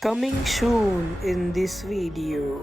Coming soon in this video.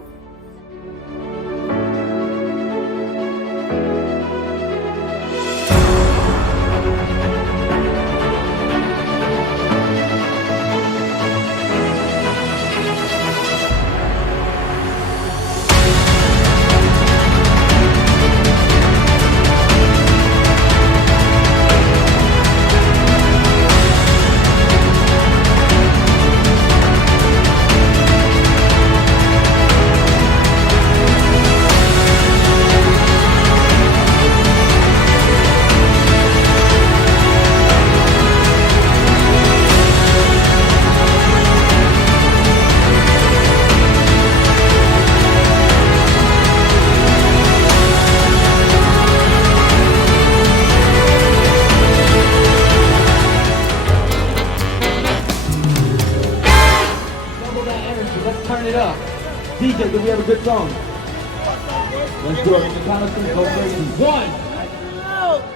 Let's turn it up. DJ, do we have a good song? Let's do it. Count us in, go crazy. 1,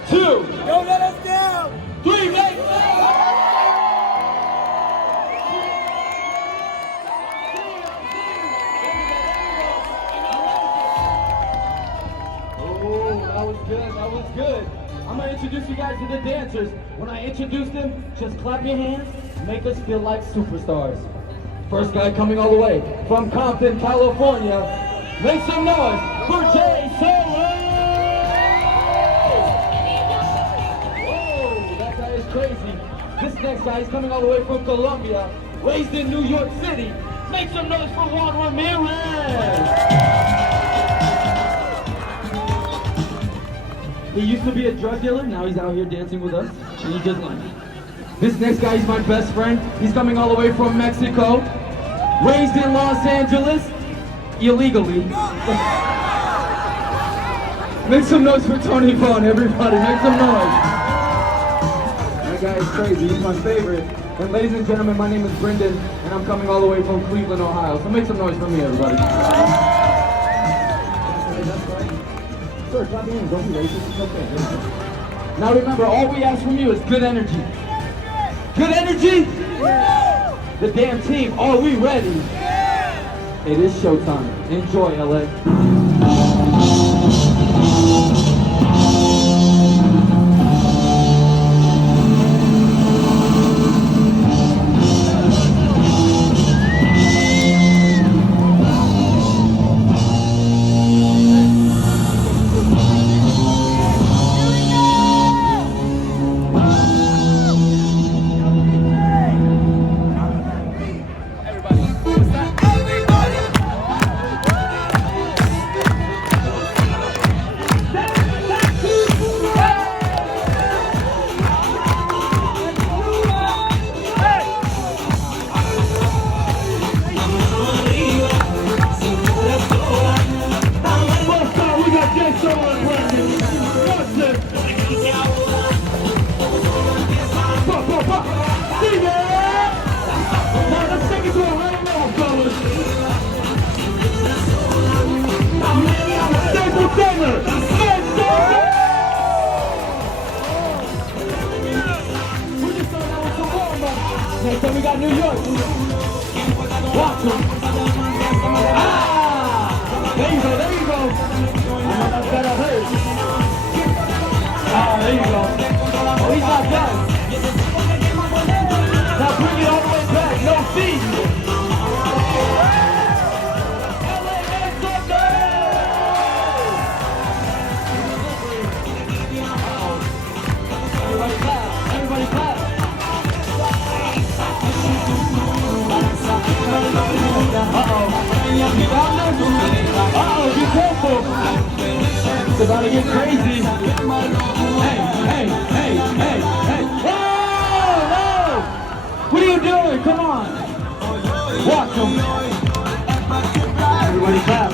2, Don't let us down! 3, make it! Oh, that was good, that was good. I'm gonna introduce you guys to the dancers. When I introduce them, just clap your hands, make us feel like superstars. First guy coming all the way from Compton, California. Make some noise for Jay Solo! Whoa, that guy is crazy. This next guy is coming all the way from Colombia, raised in New York City. Make some noise for Juan Ramirez! He used to be a drug dealer, now he's out here dancing with us, and he just learned. This next guy is my best friend. He's coming all the way from Mexico, raised in Los Angeles, illegally. Make some noise for Tony Vaughn, everybody, make some noise. That guy is crazy, he's my favorite. And ladies and gentlemen, my name is Brendan, and I'm coming all the way from Cleveland, Ohio. So make some noise for me, everybody. Sir, clap your hands, don't be racist, it's okay. Now remember, all we ask from you is good energy. Good energy? Yeah. The damn team, are we ready? Yeah. It is showtime. Enjoy, LA. Next time we got New York. Watch them. Ah! There you go, there you go. I know that's gotta hurt. Ah, there you go. Oh, he's not done. Now bring it all the way back. No feet. Everybody clap. Everybody clap. Uh-oh, be careful. It's about to get crazy. Hey, hey, hey, hey, hey. Whoa, whoa! What are you doing? Come on. Watch them. Everybody clap.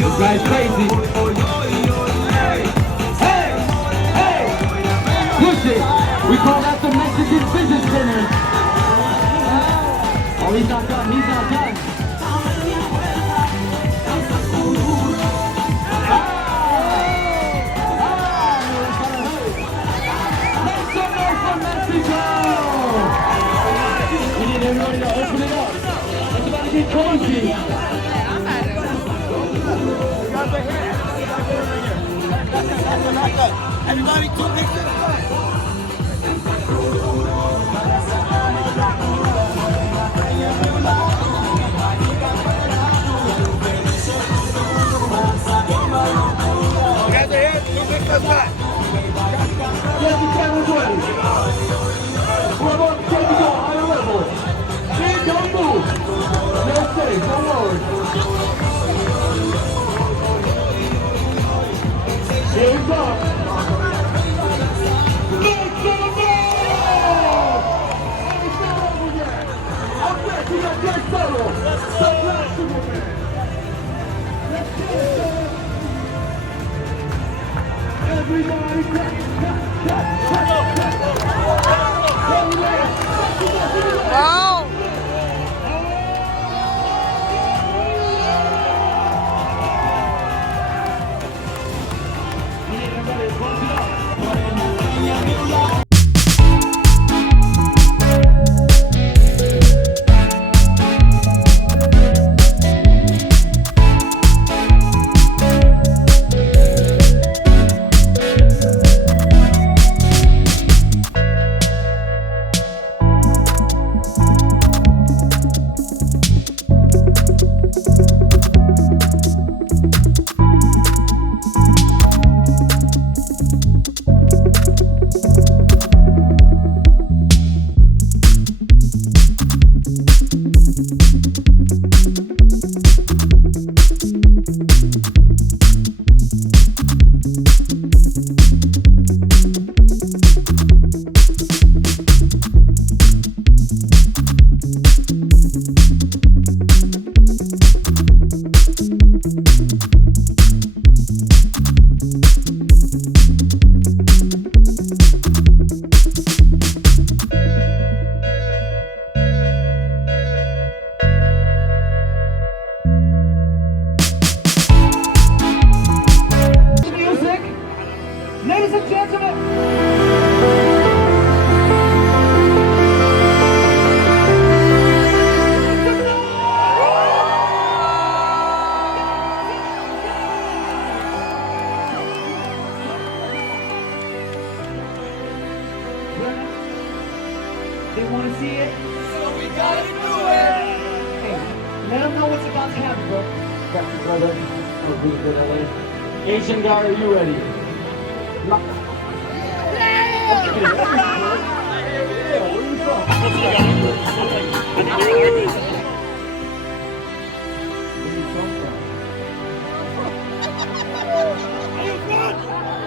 This guy's crazy. Hey, hey. Push it. We call that the Mexican Vision Center. Oh, he's not done, he's not done. Make some noise for Mexico! get cozy. Everybody, two big steps. Guys are here, two big steps back. Get the cameras ready. We're about to take you to a higher level. See, don't move. You're safe, don't worry. Here we go. Let's get it down! Hey, start over again. Up next, we got Greg Settle. Stop that, Superman. Let's get it done. Everybody, Wow! Ladies and gentlemen. They want to see it, so we gotta do it. Hey, let them know what's about to happen, bro. Got your brother. Oh, who's good, LA? Asian guy, are you ready?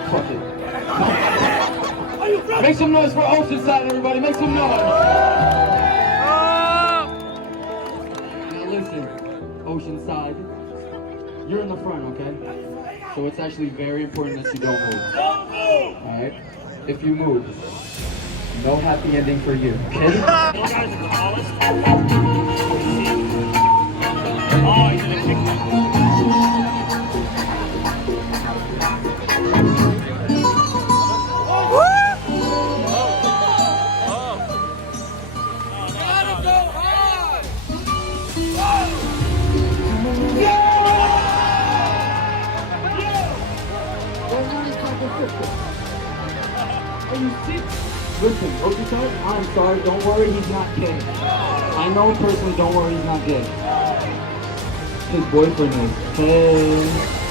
Fuck it. Make some noise for Oceanside, everybody. Make some noise. Now listen, Oceanside, you're in the front, okay? So it's actually very important that you don't move. Alright? If you move, no happy ending for you, okay? Listen, Oceanside, I'm sorry, don't worry, he's not gay. I know him personally, don't worry, he's not gay. His boyfriend is. Hey.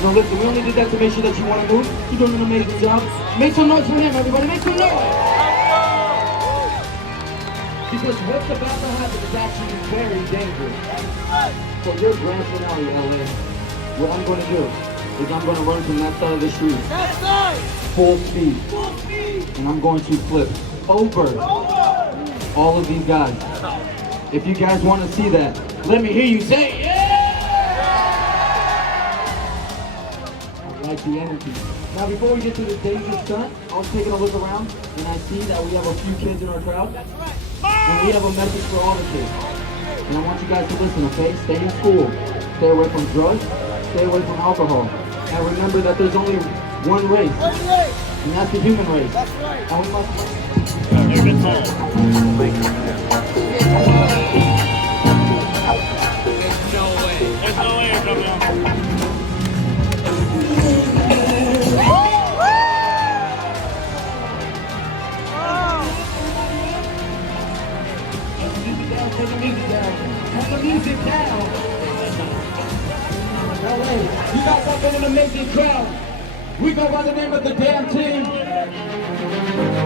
No, listen, we only did that to make sure that you want to move. You're doing an amazing job. Make some noise for him, everybody, make some noise! Because what's about to happen is actually very dangerous. For your grand finale, LA, what I'm going to do is I'm going to run from that side of the street. That side! Full speed. Full speed! And I'm going to flip over all of these guys. If you guys want to see that, let me hear you say, yeah! I like the energy. Now before we get to the Desi stunt, I was taking a look around and I see that we have a few kids in our crowd. And we have a message for all the kids. And I want you guys to listen, okay? Stay in school. Stay away from drugs. Stay away from alcohol. And remember that there's only one race. And that's the human race. That's right. And we must... You're good time. LA. You guys have been an amazing crowd. We go by the name of the damn team.